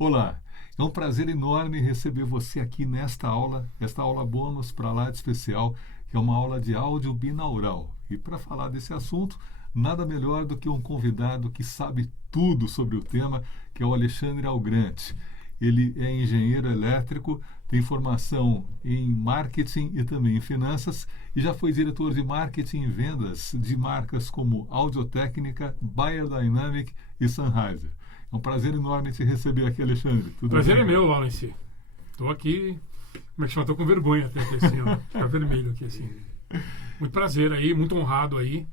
Olá, é um prazer enorme receber você aqui nesta aula, esta aula bônus para lá de especial, que é uma aula de áudio binaural. E para falar desse assunto, nada melhor do que um convidado que sabe tudo sobre o tema, que é o Alexandre Algrante. Ele é engenheiro elétrico, tem formação em marketing e também em finanças e já foi diretor de marketing e vendas de marcas como Audio-Técnica, Bayer Dynamic e Sennheiser. É um prazer enorme te receber aqui, Alexandre. Tudo prazer bem? É meu, Lawrence. Estou aqui, como é que chama? Estou com vergonha até assim, ó, ficar vermelho aqui assim. Muito prazer aí, muito honrado aí.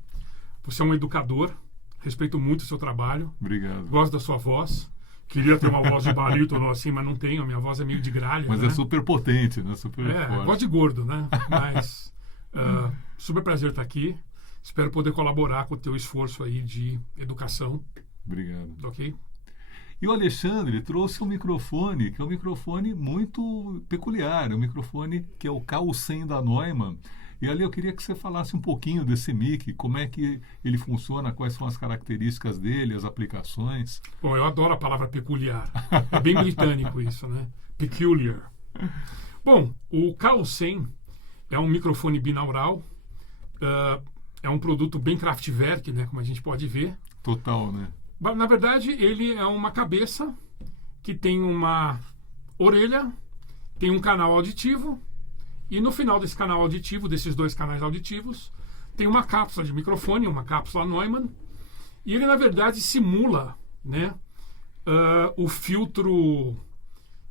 Você é um educador, respeito muito o seu trabalho. Obrigado. Gosto da sua voz. Queria ter uma voz de barítono assim, mas não tenho. A minha voz é meio de gralha. Mas né? É super potente, né? Super forte. Voz de gordo, né? Mas super prazer estar aqui. Espero poder colaborar com o teu esforço aí de educação. Obrigado. Ok? E o Alexandre trouxe um microfone, que é um microfone muito peculiar. Um microfone que é o KU100 da Neumann. E ali eu queria que você falasse um pouquinho desse mic, como é que ele funciona, quais são as características dele, as aplicações. Bom, eu adoro a palavra peculiar. É bem britânico isso, né? Peculiar. Bom, o KU100 é um microfone binaural. É um produto bem Kraftwerk, né? Como a gente pode ver. Total, né? Na verdade, ele é uma cabeça que tem uma orelha, tem um canal auditivo. E no final desse canal auditivo, desses dois canais auditivos, tem uma cápsula de microfone, uma cápsula Neumann. E ele, na verdade, simula, né, o filtro,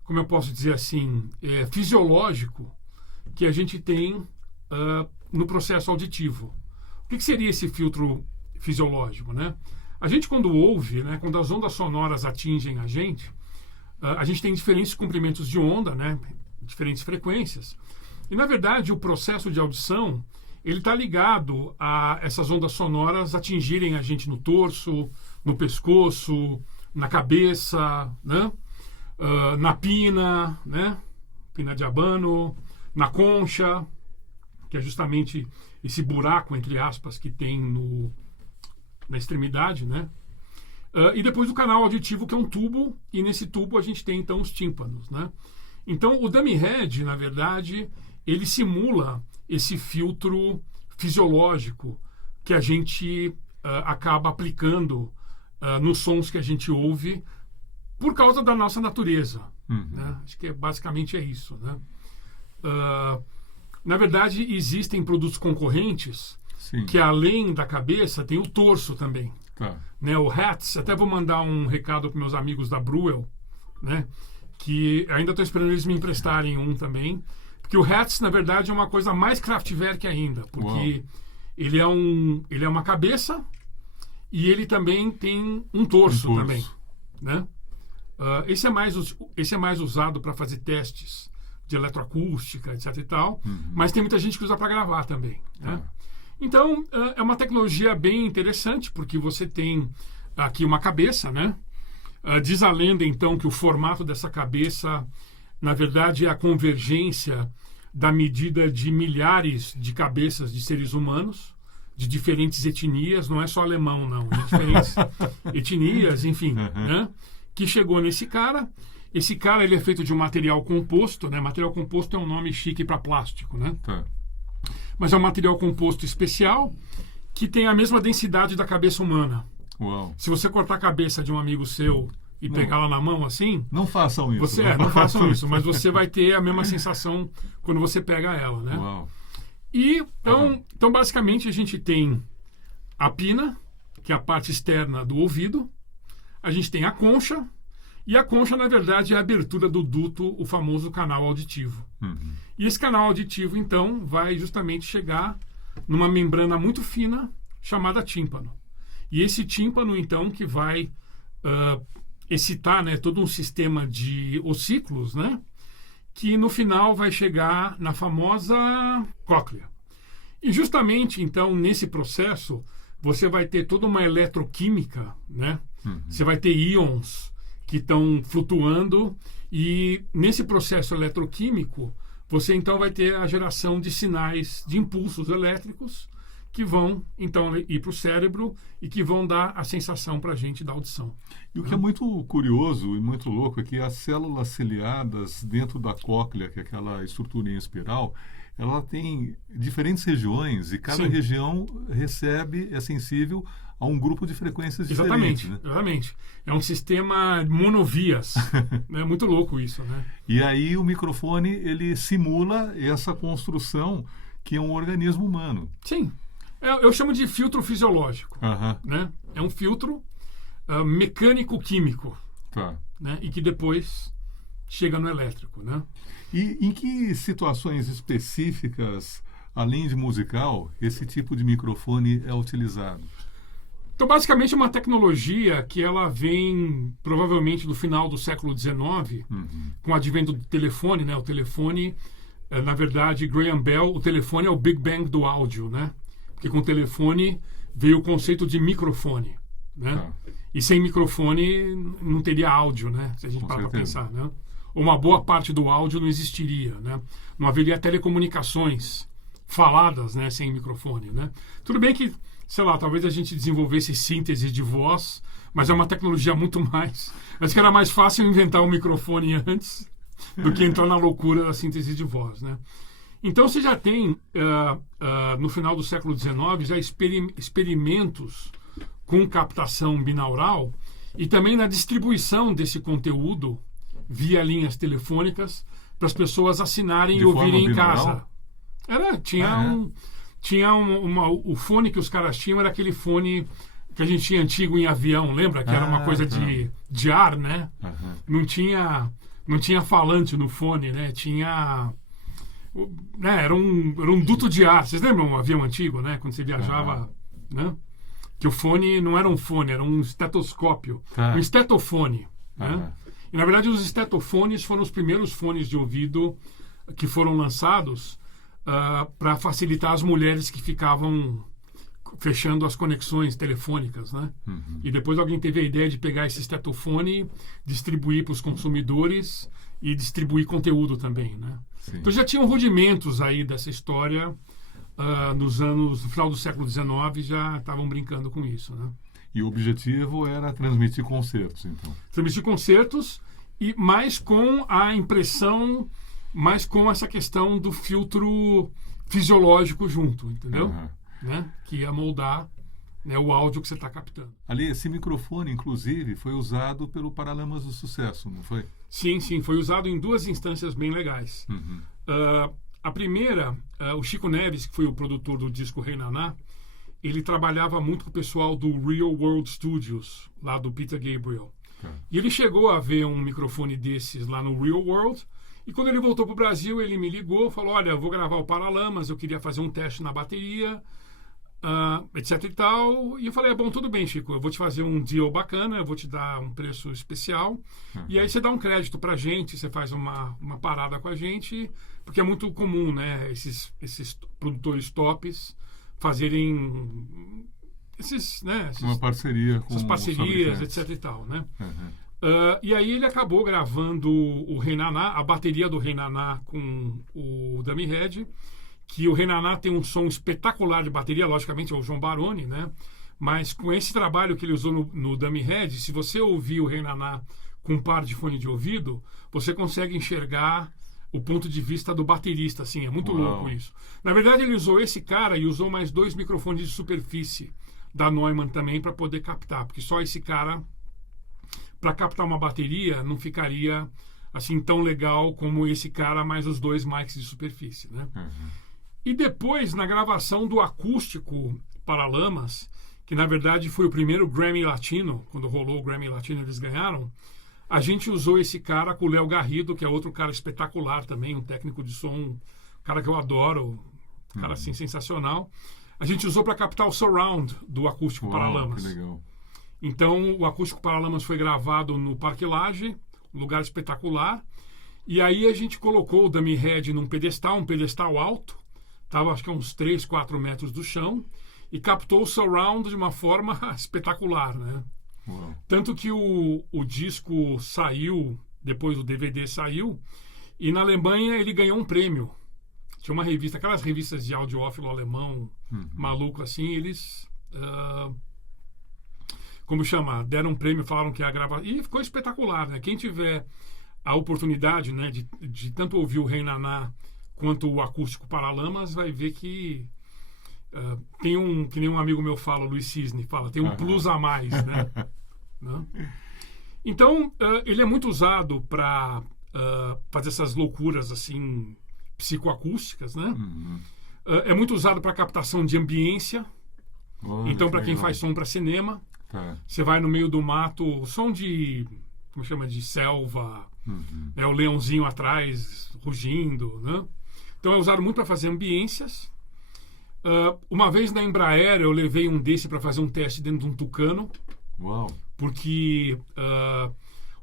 como eu posso dizer assim, fisiológico que a gente tem no processo auditivo. O que seria esse filtro fisiológico, né? A gente, quando ouve, né, quando as ondas sonoras atingem a gente tem diferentes comprimentos de onda, né, diferentes frequências. E, na verdade, o processo de audição ele está ligado a essas ondas sonoras atingirem a gente no torso, no pescoço, na cabeça, né? Na pina, né? Pina de abano, na concha, que é justamente esse buraco, entre aspas, que tem na extremidade, né? E depois o canal auditivo, que é um tubo, e nesse tubo a gente tem, então, os tímpanos, né? Então, o dummy head, na verdade, ele simula esse filtro fisiológico que a gente acaba aplicando nos sons que a gente ouve por causa da nossa natureza. Né? Acho que basicamente é isso. Né? Na verdade, existem produtos concorrentes Sim. que, além da cabeça, tem o torso também. Tá. Né? O Hertz, até vou mandar um recado para meus amigos da Breuel, né? Que ainda estou esperando eles me emprestarem um também. Porque o Hertz, na verdade, é uma coisa mais Kraftwerk ainda. Porque ele é uma cabeça e ele também tem um torso também. Né? Esse é mais usado para fazer testes de eletroacústica, etc. e tal. Mas tem muita gente que usa para gravar também. Né? Então, é uma tecnologia bem interessante, porque você tem aqui uma cabeça, né? Diz a lenda, então, que o formato dessa cabeça, na verdade, é a convergência da medida de milhares de cabeças de seres humanos, de diferentes etnias, não é só alemão, não, de diferentes etnias, enfim, né? Que chegou nesse cara. Esse cara ele é feito de um material composto, né? Material composto é um nome chique para plástico, né? Tá. Mas é um material composto especial que tem a mesma densidade da cabeça humana. Uau. Se você cortar a cabeça de um amigo seu e pegar lá na mão assim... Não façam isso. Não façam isso, mas você vai ter a mesma sensação quando você pega ela, né? Uau. E, então, basicamente, a gente tem a pina, que é a parte externa do ouvido. A gente tem a concha. E a concha, na verdade, é a abertura do duto, o famoso canal auditivo. E esse canal auditivo, então, vai justamente chegar numa membrana muito fina chamada tímpano. E esse tímpano, então, que vai excitar, né, todo um sistema de ossículos, né, que no final vai chegar na famosa cóclea. E justamente, então, nesse processo, você vai ter toda uma eletroquímica, né? Você vai ter íons que estão flutuando e nesse processo eletroquímico, você então vai ter a geração de sinais, de impulsos elétricos que vão, então, ir para o cérebro e que vão dar a sensação para a gente da audição. E o que é muito curioso e muito louco é que as células ciliadas dentro da cóclea, que é aquela estrutura em espiral, ela tem diferentes regiões e cada Sim. região é sensível a um grupo de frequências Exatamente, diferentes. Né? exatamente. É um sistema monovias. É muito louco isso, né? E aí o microfone, ele simula essa construção que é um organismo humano. Sim. Eu chamo de filtro fisiológico. Aham. Né? É um filtro mecânico-químico. Tá. Né? E que depois chega no elétrico. Né? E em que situações específicas, além de musical, esse tipo de microfone é utilizado? Então, basicamente, é uma tecnologia que ela vem provavelmente do final do século XIX, com o advento do telefone. Né? O telefone, na verdade, Graham Bell, o telefone é o Big Bang do áudio, né? Porque com o telefone veio o conceito de microfone. Né? Tá. E sem microfone não teria áudio, né? Se a gente parar para pensar. Né? Ou uma boa parte do áudio não existiria. Né? Não haveria telecomunicações faladas, né, sem microfone. Né? Tudo bem que, sei lá, talvez a gente desenvolvesse síntese de voz, mas é uma tecnologia muito mais... Acho que era mais fácil inventar um microfone antes do que entrar na loucura da síntese de voz. Né? Então você já tem, no final do século XIX, já experimentos com captação binaural e também na distribuição desse conteúdo via linhas telefônicas para as pessoas assinarem e ouvirem em casa. O fone que os caras tinham era aquele fone que a gente tinha antigo em avião, lembra? Que era uma coisa de ar, né? Não tinha falante no fone, né? Tinha... era um duto de ar. Vocês lembram um avião antigo, né? Quando você viajava, né? Que o fone não era um fone, era um estetoscópio. Um estetofone. Né? E, na verdade, os estetofones foram os primeiros fones de ouvido que foram lançados para facilitar as mulheres que ficavam fechando as conexões telefônicas, né? E depois alguém teve a ideia de pegar esse estetofone, distribuir para os consumidores e distribuir conteúdo também, né? Então já tinham rudimentos aí dessa história no final do século XIX, já estavam brincando com isso, né? E o objetivo era transmitir concertos, então. Transmitir concertos e mais com a impressão, mais com essa questão do filtro fisiológico junto, entendeu? Né? Que ia moldar, né, o áudio que você está captando. Ali, esse microfone, inclusive, foi usado pelo Paralamas do Sucesso, não foi? Sim, foi usado em duas instâncias bem legais. A primeira, o Chico Neves, que foi o produtor do disco Rei Naná, ele trabalhava muito com o pessoal do Real World Studios, lá do Peter Gabriel. E ele chegou a ver um microfone desses lá no Real World, e quando ele voltou para o Brasil, ele me ligou, falou, olha, eu vou gravar o Paralamas, eu queria fazer um teste na bateria, etc e tal. E eu falei, bom, tudo bem, Chico, eu vou te fazer um deal bacana, eu vou te dar um preço especial, e aí você dá um crédito pra gente, você faz uma parada com a gente, porque é muito comum, né, esses produtores tops fazerem uma parceria com essas parcerias, etc e tal, né? E aí ele acabou gravando o Rei Naná, a bateria do Rei Naná com o Dummy Head, que o Rei Naná tem um som espetacular de bateria, logicamente é o João Baroni, né? Mas com esse trabalho que ele usou no Dummy Head, se você ouvir o Rei Naná com um par de fone de ouvido, você consegue enxergar o ponto de vista do baterista, assim, é muito louco isso. Na verdade, ele usou esse cara e usou mais 2 microfones de superfície da Neumann também para poder captar, porque só esse cara, para captar uma bateria, não ficaria assim tão legal como esse cara mais os 2 mics de superfície, né? E depois, na gravação do acústico Paralamas, que na verdade foi o primeiro Grammy Latino, quando rolou o Grammy Latino eles ganharam, a gente usou esse cara com o Léo Garrido, que é outro cara espetacular também, um técnico de som, um cara que eu adoro, um cara assim sensacional. A gente usou para captar o surround do acústico Paralamas. Que legal. Então o acústico Paralamas foi gravado no Parque Lage, um lugar espetacular. E aí a gente colocou o Dummy Head num pedestal, um pedestal alto, estava acho que a uns 3, 4 metros do chão, e captou o surround de uma forma espetacular, né? Tanto que o disco saiu, depois o DVD saiu, e na Alemanha ele ganhou um prêmio tinha uma revista, aquelas revistas de audiófilo alemão, Uhum. maluco assim, eles... como chama? Deram um prêmio, falaram que ia gravar. E ficou espetacular, né? Quem tiver a oportunidade, né, de tanto ouvir o Rei Naná quanto o acústico Paralamas, vai ver que tem que nem um amigo meu fala, o Luiz Cisne, fala, tem um plus a mais, né? Né? Então, ele é muito usado para fazer essas loucuras, assim, psicoacústicas, né? Uhum. É muito usado para captação de ambiência. Olha, Então, para quem legal. faz som para cinema, Tá. você vai no meio do mato, som de, como chama, de selva, Uhum. né, o leãozinho atrás rugindo, né? Então é usado muito para fazer ambiências. Uma vez na Embraer eu levei um desse para fazer um teste dentro de um Tucano, Uau. porque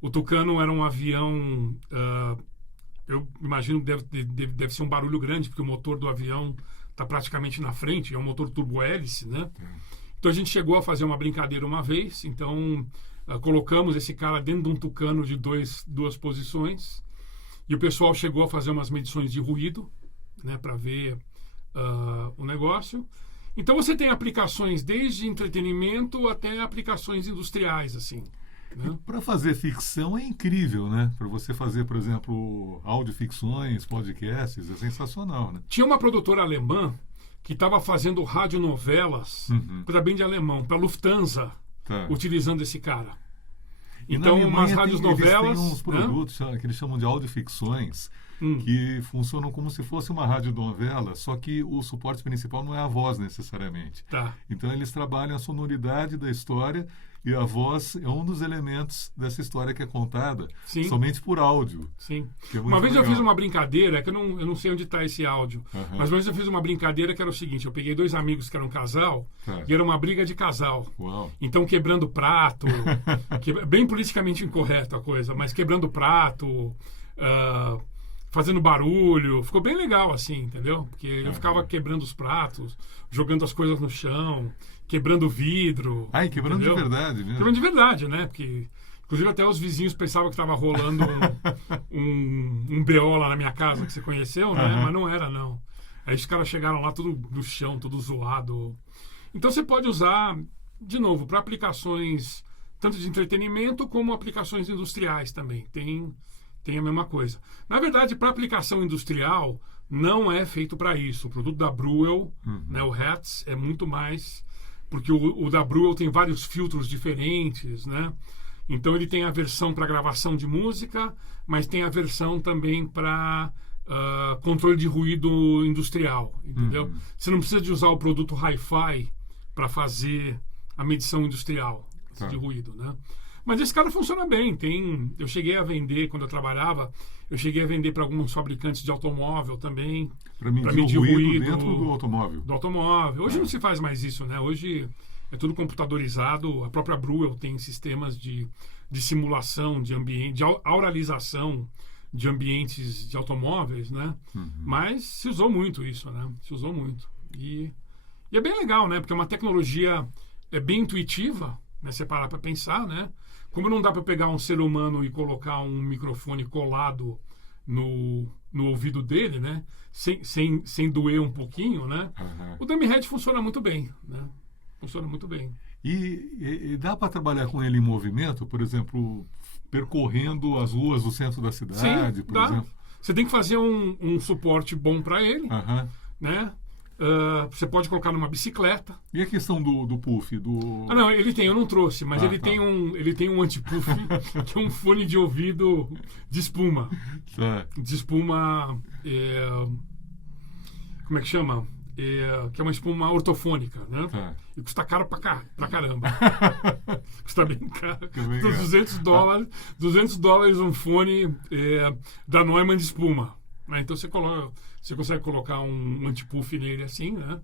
o Tucano era um avião, eu imagino que deve ser um barulho grande, porque o motor do avião está praticamente na frente, é um motor turbo-hélice, né? Então a gente chegou a fazer uma brincadeira uma vez, então colocamos esse cara dentro de um Tucano de duas posições e o pessoal chegou a fazer umas medições de ruído, né, para ver o negócio. Então você tem aplicações desde entretenimento até aplicações industriais, assim. Né? Para fazer ficção é incrível, né? Para você fazer, por exemplo, audioficções, podcasts, é sensacional, né? Tinha uma produtora alemã que estava fazendo radionovelas, coisa bem de alemão, para Lufthansa, Tá. utilizando esse cara. E na Então, Alemanha umas radionovelas... eles têm uns produtos que eles chamam de audioficções, que funcionam como se fosse uma radionovela, só que o suporte principal não é a voz necessariamente. Tá. Então eles trabalham a sonoridade da história e a voz é um dos elementos dessa história que é contada Sim. somente por áudio. Sim. Que é muito Uma vez eu legal. fiz uma brincadeira, que eu não sei onde está esse áudio, mas uma vez eu fiz uma brincadeira que era o seguinte, eu peguei dois amigos que eram um casal, Tá. e era uma briga de casal. Uau. Então, quebrando prato, bem politicamente incorreto a coisa, mas quebrando prato, fazendo barulho, ficou bem legal assim, entendeu? Porque eu ficava quebrando os pratos, jogando as coisas no chão, quebrando vidro. Ai, quebrando entendeu? de verdade mesmo. Quebrando de verdade, né? Porque, inclusive, até os vizinhos pensavam que estava rolando um BO lá na minha casa que você conheceu, né? Mas não era, não. Aí os caras chegaram lá tudo no chão, tudo zoado. Então você pode usar, de novo, para aplicações tanto de entretenimento como aplicações industriais também. Tem a mesma coisa. Na verdade, para aplicação industrial, não é feito para isso. O produto da Breuel, né, o Hertz, é muito mais... Porque o da Breuel tem vários filtros diferentes, né? Então ele tem a versão para gravação de música, mas tem a versão também para controle de ruído industrial, entendeu? Você não precisa de usar o produto Hi-Fi para fazer a medição industrial de ruído, né? Mas esse cara funciona bem. Eu cheguei a vender, quando eu trabalhava, eu cheguei a vender para alguns fabricantes de automóvel também. Para medir o ruído dentro do automóvel. Do automóvel. Hoje não se faz mais isso, né? Hoje é tudo computadorizado. A própria Breuel tem sistemas de simulação de ambiente, de auralização de ambientes de automóveis, né? Mas se usou muito isso, né? Se usou muito. E é bem legal, né? Porque é uma tecnologia bem intuitiva, né? Você parar para pensar, né? Como não dá para pegar um ser humano e colocar um microfone colado no ouvido dele, né? Sem doer um pouquinho, né? O Dummy Head funciona muito bem, né? Funciona muito bem. E dá para trabalhar com ele em movimento, por exemplo, percorrendo as ruas do centro da cidade, Sim, por dá. exemplo? Você tem que fazer um suporte bom para ele, né? Você pode colocar numa bicicleta. E a questão do puff? Não, eu não trouxe, mas ele tem um anti-puff que é um fone de ouvido de espuma. De espuma. Como é que chama? Que é uma espuma ortofônica, né? E custa caro pra caramba. Custa bem caro. Custa $200 um fone da Neumann de espuma. Então você consegue colocar um anti-puff nele assim, né?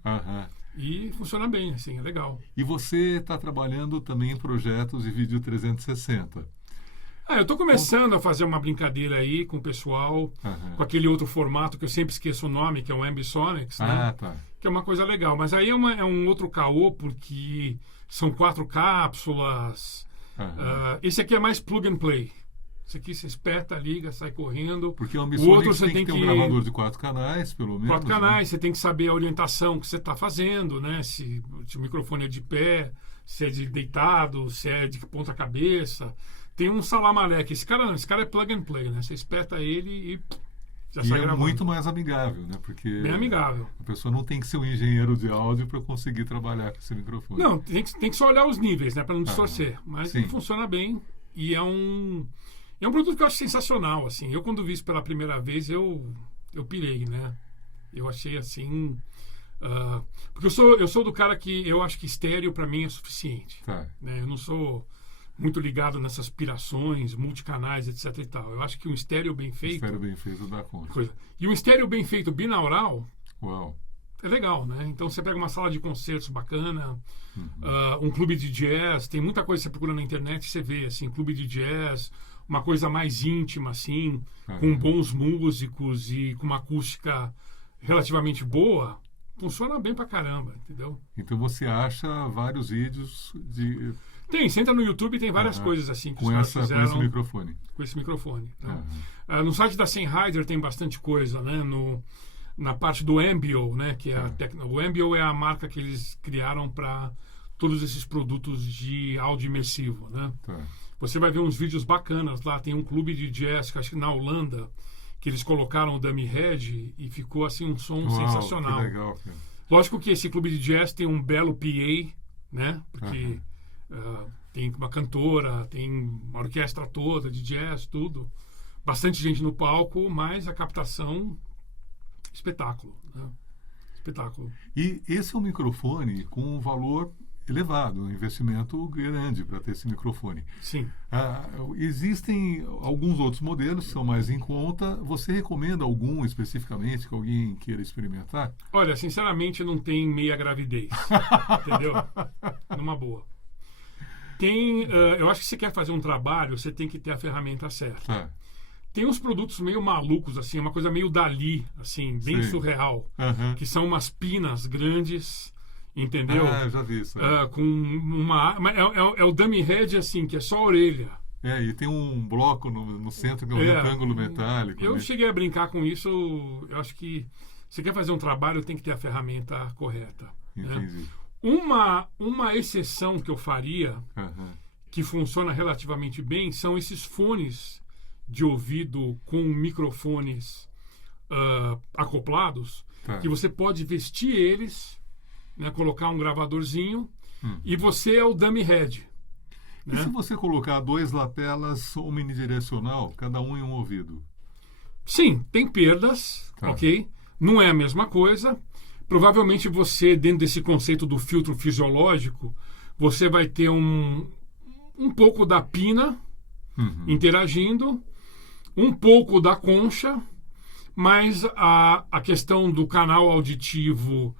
E funciona bem, assim, é legal. E você está trabalhando também em projetos de vídeo 360. Eu estou começando a fazer uma brincadeira aí com o pessoal, com aquele outro formato que eu sempre esqueço o nome, que é o Ambisonics, né? Que é uma coisa legal. Mas aí é um outro caô, porque são 4 cápsulas. Esse aqui é mais plug and play. Esse aqui você espeta, liga, sai correndo. Porque é uma O missão outro que você tem que ter um gravador de 4 canais, pelo menos. 4 canais, né? você tem que saber a orientação que você está fazendo, né? Se o microfone é de pé, se é de deitado, se é de ponta cabeça. Tem um salamaleque. Esse cara é plug and play, né? Você espeta ele e já E sai é gravando. muito mais amigável, né? Porque Bem amigável. a pessoa não tem que ser um engenheiro de áudio para conseguir trabalhar com esse microfone. Não, tem que só olhar os níveis, né? Para não distorcer. Mas sim. ele funciona bem e é um produto que eu acho sensacional, assim. Eu, quando vi isso pela primeira vez, eu pirei, né? Eu achei assim... porque eu sou do cara que eu acho que estéreo para mim é suficiente. Tá. Né? Eu não sou muito ligado nessas pirações, multicanais, etc e tal. Eu acho que um estéreo bem feito... Estéreo bem feito dá conta. E um estéreo bem feito binaural... Uau. É legal, né? Então você pega uma sala de concertos bacana, um clube de jazz, tem muita coisa que você procura na internet e você vê, assim, clube de jazz, uma coisa mais íntima, assim, com bons músicos e com uma acústica relativamente boa, funciona bem pra caramba, entendeu? Então você acha vários vídeos de... Você entra no YouTube e tem várias coisas assim que com os caras fizeram com esse microfone. Com esse microfone. Né? No site da Sennheiser tem bastante coisa, né? Na parte do Ambio, né? Que é o Ambio é a marca que eles criaram para todos esses produtos de áudio imersivo, né? Tá. Você vai ver uns vídeos bacanas lá. Tem um clube de jazz, que acho que na Holanda, que eles colocaram o dummy head e ficou assim um som sensacional. Que legal, cara. Lógico que esse clube de jazz tem um belo PA, né? Porque tem uma cantora, tem uma orquestra toda de jazz, tudo. Bastante gente no palco, mas a captação, espetáculo, né? Espetáculo. E esse é um microfone com um valor elevado, um investimento grande para ter esse microfone. Sim. Existem alguns outros modelos que são mais em conta. Você recomenda algum especificamente que alguém queira experimentar? Olha, sinceramente, não tem meia gravidez. Entendeu? Numa boa. Eu acho que se você quer fazer um trabalho, você tem que ter a ferramenta certa. Tá. Tem uns produtos meio malucos, assim, uma coisa meio Dali, assim, bem surreal, que são umas pinas grandes, entendeu? Eu já vi isso. Com uma... É o dummy head, assim, que é só a orelha. E tem um bloco no centro, que é um retângulo metálico. Eu cheguei a brincar com isso, eu acho que se você quer fazer um trabalho, tem que ter a ferramenta correta. Entendi. Né? Uma exceção que eu faria, que funciona relativamente bem, são esses fones de ouvido com microfones acoplados, que você pode vestir eles, né, colocar um gravadorzinho, e você é o dummy head. E se você colocar 2 lapelas omnidirecional, cada um em um ouvido? Sim, tem perdas, ok? Não é a mesma coisa. Provavelmente você, dentro desse conceito do filtro fisiológico, você vai ter um pouco da pina interagindo, um pouco da concha, mas a questão do canal auditivo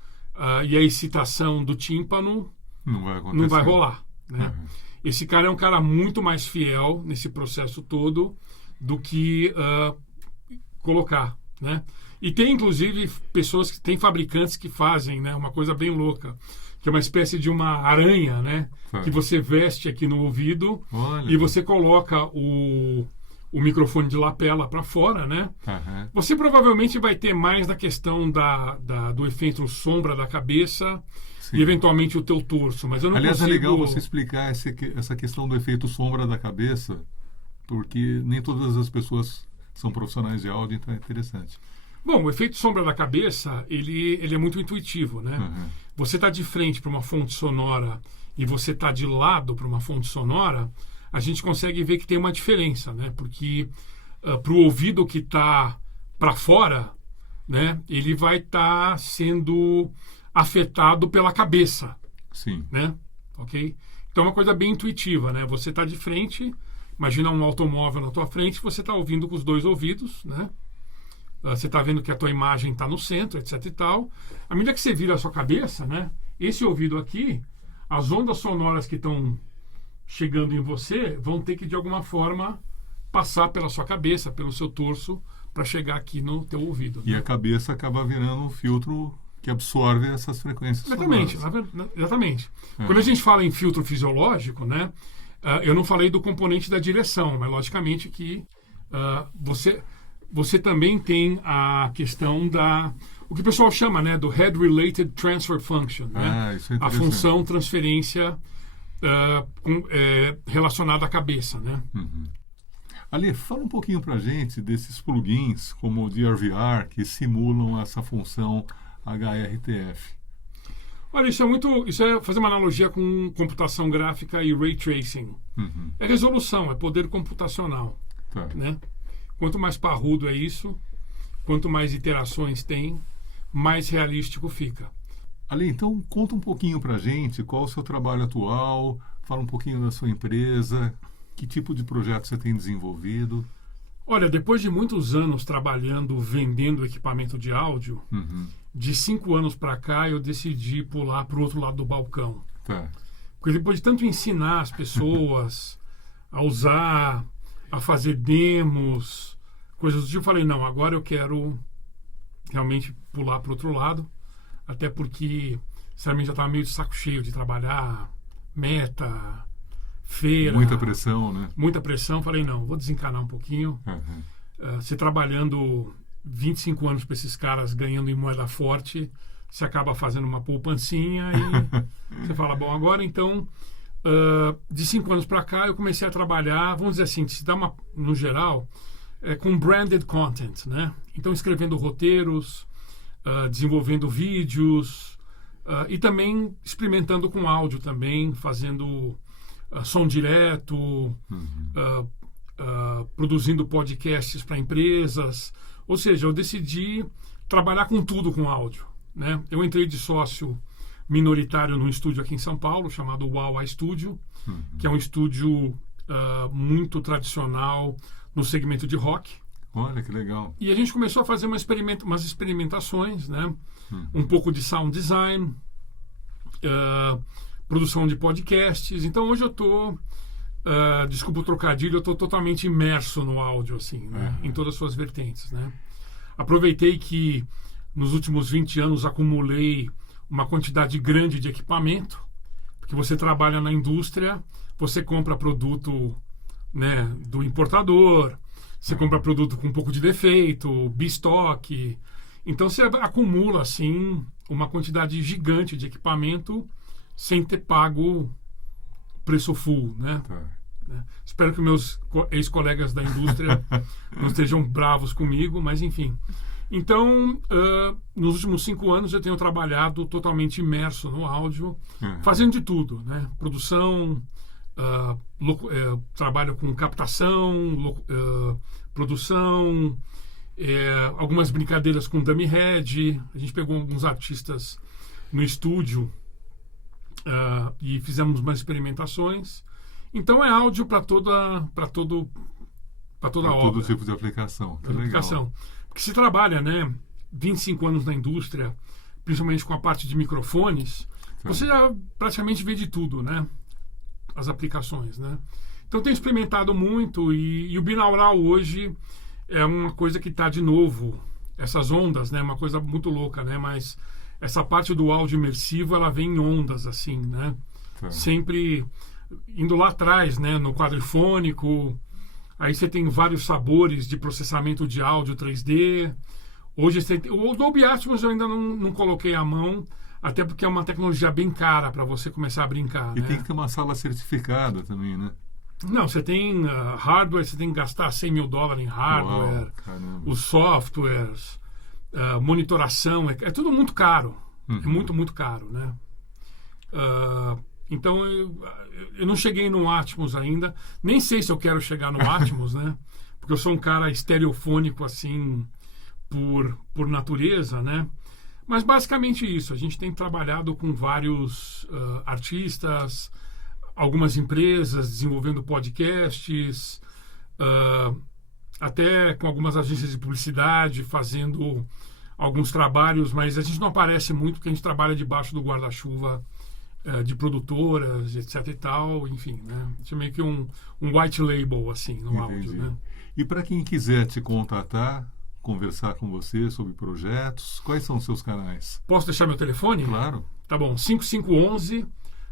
e a excitação do tímpano não vai rolar. Né? Esse cara é um cara muito mais fiel nesse processo todo do que colocar, né? E tem, inclusive, tem fabricantes que fazem, né, uma coisa bem louca, que é uma espécie de uma aranha, né? Que você veste aqui no ouvido. Olha. E você coloca o microfone de lapela para fora, né? Você provavelmente vai ter mais da questão do efeito sombra da cabeça. Sim. E eventualmente o teu torso, mas eu não Aliás, consigo... é legal você explicar essa questão do efeito sombra da cabeça, porque nem todas as pessoas são profissionais de áudio, então é interessante. Bom, o efeito sombra da cabeça, ele é muito intuitivo, né? Você está de frente para uma fonte sonora e você está de lado para uma fonte sonora, a gente consegue ver que tem uma diferença, né? Porque para o ouvido que está para fora, né, ele vai estar sendo afetado pela cabeça. Sim. Né? Ok? Então é uma coisa bem intuitiva, né? Você está de frente, imagina um automóvel na tua frente, você está ouvindo com os 2 ouvidos, né? Você está vendo que a tua imagem está no centro, etc e tal. À medida que você vira a sua cabeça, né? Esse ouvido aqui, as ondas sonoras que estão chegando em você vão ter que, de alguma forma, passar pela sua cabeça, pelo seu torso, para chegar aqui no teu ouvido. E né? a cabeça acaba virando um filtro que absorve essas frequências Exatamente, sonoras. exatamente. Quando a gente fala em filtro fisiológico, né, Eu não falei do componente da direção, mas logicamente que você também tem a questão o que o pessoal chama, né, do Head Related Transfer Function, né? Isso é a função transferência relacionada à cabeça, né? Uhum. Ali, fala um pouquinho para a gente desses plugins como o DRVR que simulam essa função HRTF. Olha, isso é fazer uma analogia com computação gráfica e ray tracing. Uhum. É resolução, é poder computacional, Tá. né? Quanto mais parrudo é isso, quanto mais iterações tem, mais realístico fica. Ali, então, conta um pouquinho para a gente qual é o seu trabalho atual, fala um pouquinho da sua empresa, que tipo de projeto você tem desenvolvido. Olha, depois de muitos anos trabalhando, vendendo equipamento de áudio, Uhum. de 5 anos para cá eu decidi pular para o outro lado do balcão. Tá. Porque depois de tanto ensinar as pessoas a usar, a fazer demos, coisas do tipo, eu falei, não, agora eu quero realmente pular para o outro lado, até porque, sinceramente, já estava meio de saco cheio de trabalhar, meta, feira. Muita pressão, né? Muita pressão. Falei, não, vou desencanar um pouquinho. Uhum. Você trabalhando 25 anos para esses caras, ganhando em moeda forte, você acaba fazendo uma poupancinha e você fala, bom, agora então, de 5 anos para cá, eu comecei a trabalhar, vamos dizer assim, se dá no geral, com branded content, né? Então, escrevendo roteiros, desenvolvendo vídeos e também experimentando com áudio também, fazendo som direto, produzindo podcasts para empresas. Ou seja, eu decidi trabalhar com tudo com áudio, né? Eu entrei de sócio minoritário num estúdio aqui em São Paulo, chamado Wow Studio, que é um estúdio muito tradicional no segmento de rock. Olha, que legal. E a gente começou a fazer umas experimentações, né? Um pouco de sound design, produção de podcasts. Então, hoje eu estou, desculpa o trocadilho, eu estou totalmente imerso no áudio, assim, né? Em todas as suas vertentes, né? Aproveitei que nos últimos 20 anos acumulei uma quantidade grande de equipamento, porque você trabalha na indústria, você compra produto, né, do importador, você compra produto com um pouco de defeito, bistock. Então você acumula assim uma quantidade gigante de equipamento sem ter pago preço full, né? Tá. Espero que meus ex-colegas da indústria não estejam bravos comigo, mas enfim. Então, nos últimos 5 anos eu tenho trabalhado totalmente imerso no áudio, fazendo de tudo, né? Produção, trabalho com captação, produção, algumas brincadeiras com dummy head. A gente pegou alguns artistas no estúdio e fizemos umas experimentações. Então é áudio para toda obra. Todo tipo de aplicação. Que legal. Porque se trabalha, né, 25 anos na indústria, principalmente com a parte de microfones, você já praticamente vê de tudo, né? As aplicações, né? Então tenho experimentado muito e o binaural hoje é uma coisa que está de novo, essas ondas, né? Uma coisa muito louca, né? Mas essa parte do áudio imersivo, ela vem em ondas, assim, né? Sempre indo lá atrás, né? No quadrifônico, aí você tem vários sabores de processamento de áudio 3D. Hoje você tem, o Dolby Atmos eu ainda não coloquei a mão, até porque é uma tecnologia bem cara para você começar a brincar. E né? tem que ter uma sala certificada também, né? Não, você tem hardware, você tem que gastar $100 mil em hardware, os softwares, monitoração, é tudo muito caro. É muito, muito caro, né? Então, eu não cheguei no Atmos ainda. Nem sei se eu quero chegar no Atmos, né? Porque eu sou um cara estereofônico, assim, por natureza, né? Mas, basicamente, isso. A gente tem trabalhado com vários artistas, algumas empresas desenvolvendo podcasts, até com algumas agências de publicidade, fazendo alguns trabalhos, mas a gente não aparece muito porque a gente trabalha debaixo do guarda-chuva de produtoras, etc e tal, enfim, né? Isso é meio que um white label, assim, no áudio, né? E para quem quiser te contatar, conversar com você sobre projetos, quais são os seus canais? Posso deixar meu telefone? Claro. Tá bom, 5511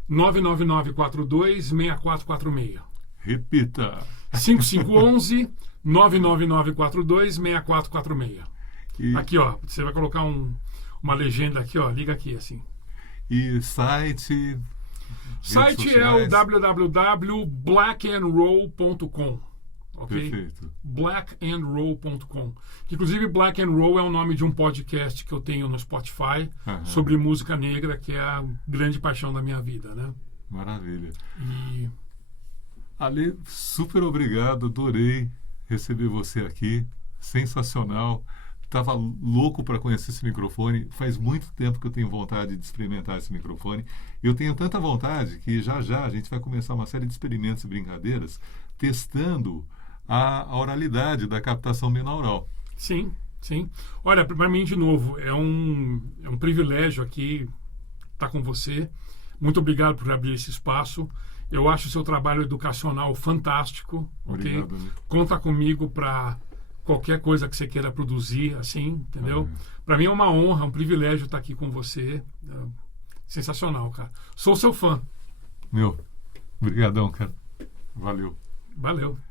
551-99942-6446. Repita. 5511-99942-6446. E, Aqui, ó, você vai colocar uma legenda aqui, ó, liga aqui, assim. e site... Site é o www.blackandroll.com. Ok? Perfeito. blackandroll.com. Inclusive, Black and Roll é o nome de um podcast que eu tenho no Spotify sobre música negra, que é a grande paixão da minha vida, né? Maravilha. E Ale, super obrigado, adorei receber você aqui, sensacional. Estava louco para conhecer esse microfone. Faz muito tempo que eu tenho vontade de experimentar esse microfone. Eu tenho tanta vontade que já a gente vai começar uma série de experimentos e brincadeiras testando a oralidade da captação binaural. sim, sim. Olha, para mim, de novo, é um privilégio aqui estar com você. Muito obrigado por abrir esse espaço. Eu acho o seu trabalho educacional fantástico. Okay? Obrigado. Conta comigo para qualquer coisa que você queira produzir, assim, entendeu? Para mim é uma honra, um privilégio estar aqui com você. Sensacional, cara. Sou seu fã. Meu, brigadão, cara. Valeu. Valeu.